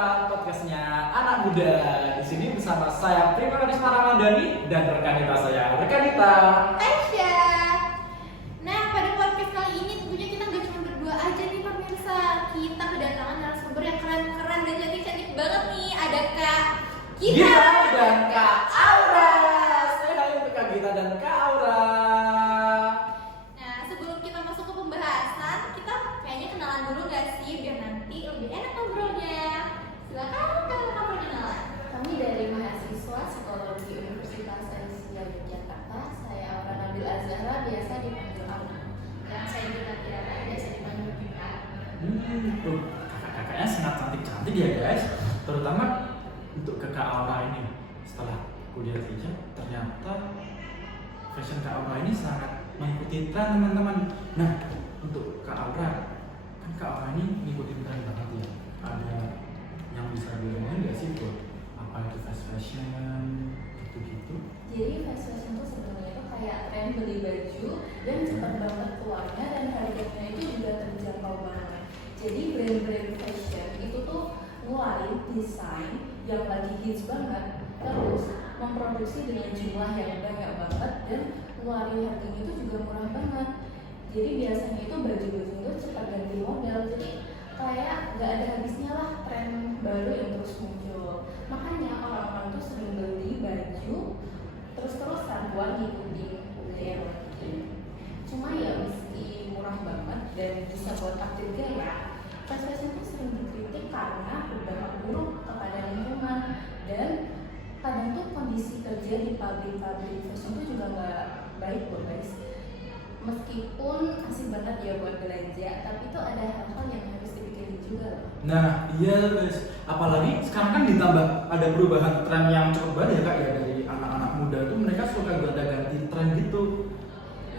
podcastnya anak muda. Di sini bersama saya Prima Risma Ramadhani dan rekan kita Aisyah. Nah, pada podcast kali ini tentunya kita nggak cuma berdua aja nih pemirsa. Kita kedatangan narasumber yang keren-keren dan cantik-cantik banget nih. Ada Kak Gita dan Kak Aura. Saya hai untuk Kak Gita dan Kak Aura. Nah, sebelum kita masuk ke pembahasan, kita kayaknya kenalan dulu nggak sih biar nanti lebih enak ngobrolnya. Silakan kalau kamu kenalan. Kami dari mahasiswa Psikologi Universitas Aisyah Yogyakarta. Saya Aura Nabil Azhara, biasa dipanggil Aura. Dan saya juga Tiara, biasa dipanggil Gita. Tuh, kakak-kakaknya sangat cantik-cantik ya guys. Terutama untuk Kak Aura ini. Setelah kuliah hijab, ternyata fashion Kak Aura ini sangat mengikuti tren teman-teman. Nah, untuk Kak Aura, kan Kak Aura ini ngikutin tren banget ya. Ada yang bisa diomongin nggak sih buat apa itu fast fashion gitu-gitu? Jadi fast fashion itu sebenarnya itu kayak tren beli baju dan cepat banget keluarnya dan harganya itu juga terjangkau banget. Jadi brand-brand fashion itu tuh ngeluarin desain yang lagi hits banget, terus memproduksi dengan jumlah yang banyak banget dan ngeluarin harganya itu juga murah banget. Jadi biasanya itu baju-baju itu cepat ganti model, jadi kayak nggak ada habisnya lah tren baru yang terus muncul. Makanya orang-orang tuh sering beli baju terus-terusan buat ngikutin yang lagi. Cuma ya meski murah banget dan bisa buat update gaya, fast fashion itu sering dikritik karena berdampak buruk kepada lingkungan dan kadang tuh kondisi kerja di pabrik-pabrik fashion itu juga nggak baik loh guys. Meskipun asik banget ya buat belanja, tapi tuh ada hal-hal yang harus dipikirin juga loh. Nah, iya guys. Apalagi sekarang kan ditambah ada perubahan tren yang cukup banyak ya Kak ya, dari anak-anak muda tuh mereka suka gonta-ganti tren gitu.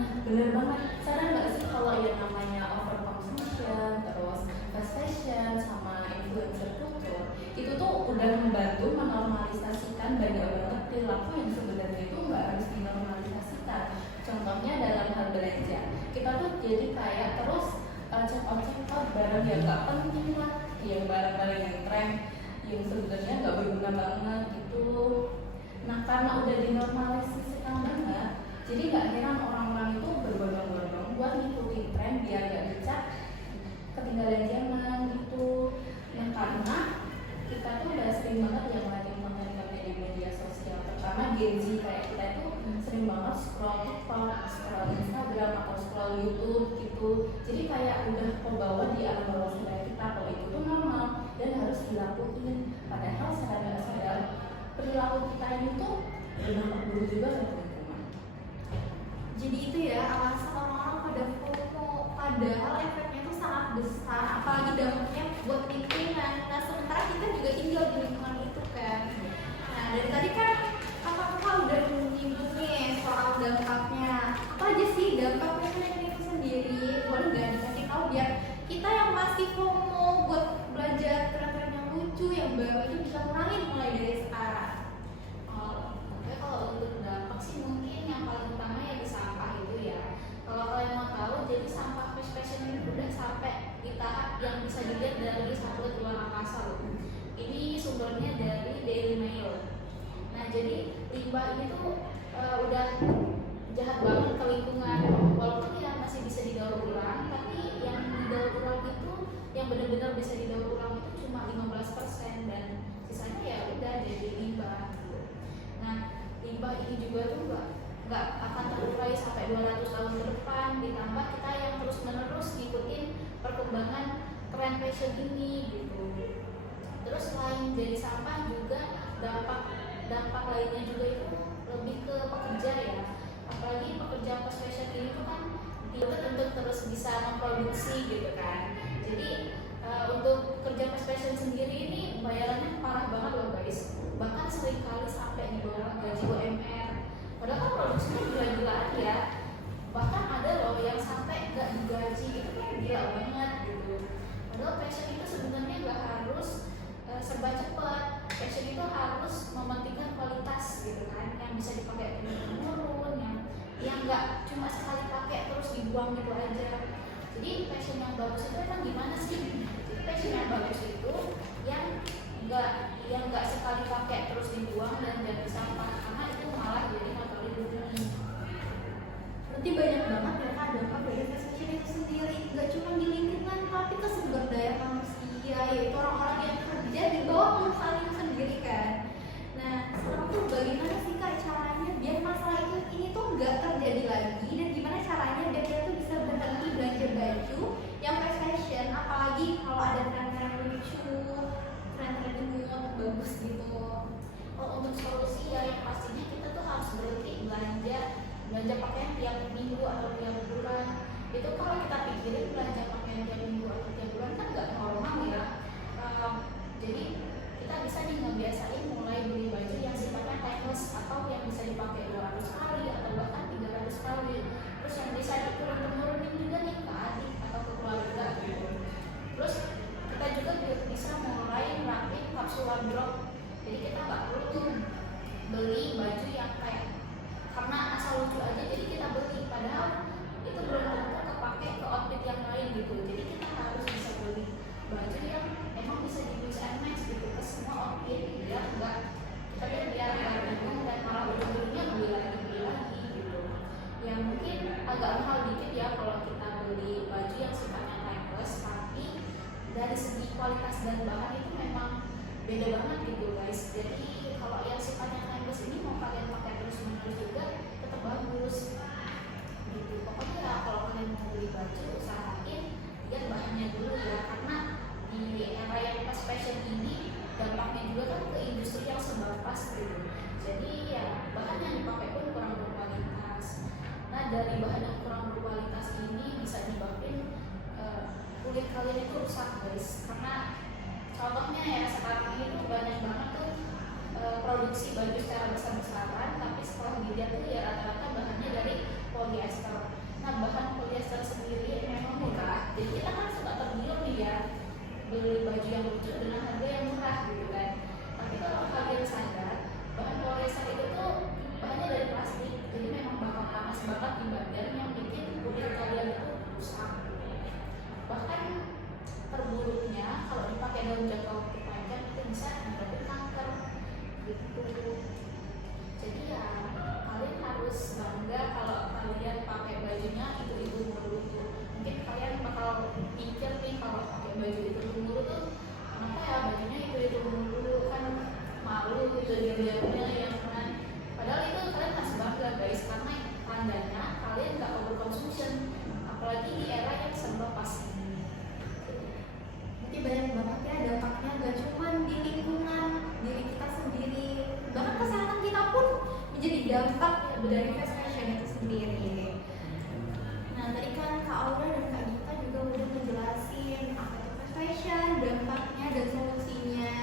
Nah, bener banget. Sadar nggak sih kalau yang namanya overconsumption, terus fast fashion, sama influencer culture, itu tuh udah membantu menormalisasikan banyak banget perilaku yang sebenarnya itu nggak harus dinormalisasikan. Contohnya dalam hal belanja, kita tuh jadi kayak terus check out barang yang nggak penting lah, yang barang-barang yang tren, yang sebenarnya nggak berguna banget gitu. Nah, karena udah dinormalisasikan banget, jadi nggak heran orang-orang itu berbondong-bondong buat ngikutin tren biar nggak dicap ketinggalan zaman gitu. Nah, karena kita tuh udah sering banget yang ngeliatin konten-konten di media sosial, terutama Gen Z kayak kita itu sering banget scroll TikTok, scroll Instagram, atau scroll YouTube gitu. Jadi kayak udah kebawa di alam bawah sadar kita kalau itu tuh normal dan harus dilakuin. Padahal sadar nggak sadar perilaku kita ini tuh berdampak buruk juga ke lingkungan. Jadi itu ya alasan orang-orang pada FOMO, padahal efeknya itu sangat besar, apalagi dampaknya buat lingkungan. Nah, sementara kita juga tinggal di lingkungan itu kan. Nah, dari tadi kan kakak-kakak udah menyinggung nih soal dampaknya. Apa aja sih dampak fashion itu sendiri? Boleh nggak dikasih tahu biar kita yang masih FOMO buat belajar tren-tren yang lucu, yang baru itu bisa ngurangin mulai dari sekarang. Oke, kalau untuk dampak sih mungkin yang paling utama ya di sampah itu ya. Kalau kalian mau tahu, jadi sampah fast fashion ini udah sampai di tahap yang bisa dilihat dari satelit luar angkasa loh. Ini sumbernya dari Daily Mail. Nah, jadi limbah ini tuh udah jahat banget ke lingkungan. Walaupun ya masih bisa didaur ulang, tapi yang didaur ulang itu, yang benar-benar bisa didaur ulang itu cuma 15% dan sisanya ya udah jadi limbah. Nah, limbah ini juga tuh nggak akan terurai sampai 200 tahun ke depan. Ditambah kita yang terus-menerus ngikutin perkembangan tren fashion ini gitu. Terus selain dari sampah juga dampak lainnya juga itu lebih ke pekerja ya. Apalagi pekerja fast fashion ini tuh kan dituntut untuk terus bisa memproduksi gitu kan. Jadi untuk kerja fast fashion sendiri ini bayarannya parah banget loh guys. Bahkan seringkali sampai di bawah gaji UMR. Padahal kan produksinya gila-gilaan ya. Bahkan ada loh yang sampai nggak digaji, itu kan gila banget gitu. Padahal fashion itu sebenarnya nggak harus serba cepat. Fashion itu harus mementingkan kualitas gitu kan, yang bisa dipakai turun-turun, yang nggak cuma sekali pakai terus dibuang gitu aja. Jadi fashion yang bagus itu emang gimana sih? Jadi fashion yang bagus itu yang nggak sekali pakai terus dibuang dan jadi sampah, karena itu malah jadi materi bumi. Berarti banyak banget ya Kak dampak dari fast fashion itu sendiri, nggak cuma di lingkungan tapi ke sumber daya manusia, yaitu orang-orang yang kerja di bawah perusahaan itu sendiri kan. Nah sekarang tuh bagaimana sih Kak caranya biar masalah ini tuh nggak terjadi lagi, dan gimana caranya biar kita tuh bisa berhenti belanja baju yang fast fashion, apalagi kalau ada tren-tren lucu, tren-tren imut, bagus gitu. Kalau untuk solusi ya yang pastinya kita tuh harus berhenti belanja pakaian tiap minggu atau tiap bulan. Itu kalau kita pikirin belanja pakaian tiap minggu atau tiap bulan kan nggak normal ya. Jadi kita bisa nih ngebiasain mulai beli baju yang sifatnya timeless atau yang bisa dipakai 200 kali atau bahkan 300 kali. Terus yang bisa diturun-turunin juga nih ke adik atau ke keluarga gitu. Terus kita juga bisa mulai nerapin kapsul wardrobe. Jadi kita nggak perlu tuh beli baju yang kayak karena asal lucu aja jadi kita beli, padahal itu belum tentu kepake ke outfit yang lain gitu. Jadi kita harus bisa beli baju yang emang bisa di mix and match gitu ke semua outfit, biar nggak bingung dan malah ujung-ujungnya beli lagi gitu. Ya mungkin agak mahal dikit ya kalau kita beli baju yang sifatnya timeless, tapi dari segi kualitas dan bahan itu memang beda banget gitu guys. Jadi kalau yang sifatnya timeless ini mau kalian pakai terus-menerus juga tetap bagus gitu. Pokoknya ya kalau kalian mau beli baju usahain lihat bahannya dulu ya, karena di era yang fast fashion ini dampaknya juga kan ke industri yang sebatas gitu. Jadi ya bahan yang dipakai pun kurang berkualitas. Nah dari bahan yang kurang berkualitas ini bisa nyebabin kulit kalian itu rusak guys, karena contohnya ya sekarang ini tuh banyak banget tuh produksi baju secara besar-besaran, tapi setelah dilihat tuh ya rata-rata bahannya dari polyester. Nah bahan polyester sendiri memang murah, jadi kita kan suka tergiur nih ya beli baju yang lucu dengan harga yang murah gitu kan. Tapi kalau kalian sadar bahan polyester itu tuh bahannya dari plastik, jadi memang bakal panas banget di badan yang bikin kulit kalian itu rusak. Bahkan terburuknya kalau dipakai dalam jangka waktu panjang itu bisa menyebabkan kanker gitu. Jadi ya kalian harus bangga kalau kalian pakai bajunya itu mulu. Mungkin kalian bakal pikir nih kalau pakai baju itu mulu tuh kenapa ya bajunya itu mulu, kan malu gitu jadinya yang kan. Padahal itu kalian harus bangga guys, karena tandanya kalian nggak overconsumption, apalagi di era yang serba pas ini. Jadi banyak banget ya dampaknya, gak cuma di lingkungan diri kita sendiri, bahkan kesehatan kita pun menjadi dampak dari fast fashion itu sendiri. Nah tadi kan Kak Aura dan Kak Gita juga udah menjelasin apa itu fast fashion, dampaknya dan solusinya.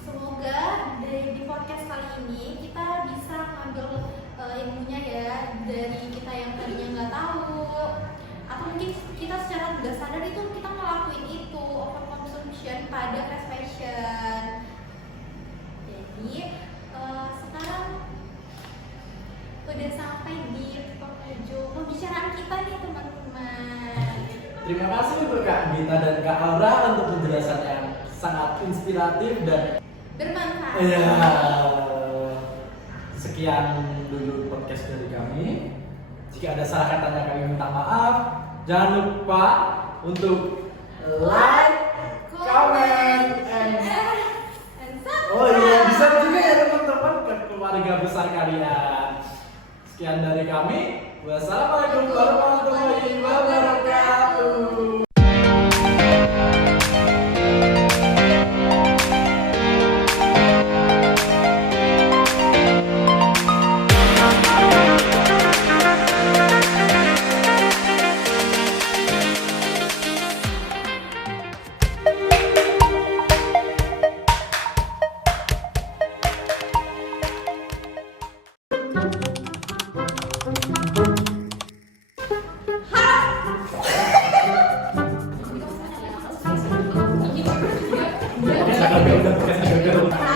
Semoga di podcast kali ini kita bisa ngambil ilmunya ya dari kita yang tadinya nggak tahu, atau mungkin kita secara tidak sadar itu kita ngelakuin itu overconsumption pada fast fashion. Jadi sekarang udah sampai di penghujung pembicaraan kita nih teman-teman. Terima kasih untuk Kak Gita dan Kak Aura untuk penjelasan yang sangat inspiratif dan Bermanfaat. ya. Sekian dulu podcast dari kami. Jika ada salah katanya kami minta maaf. Jangan lupa untuk like, comment, and oh iya, bisa juga ya teman-teman ke keluarga besar kalian. Sekian dari kami. Wassalamualaikum warahmatullahi wabarakatuh. Udah.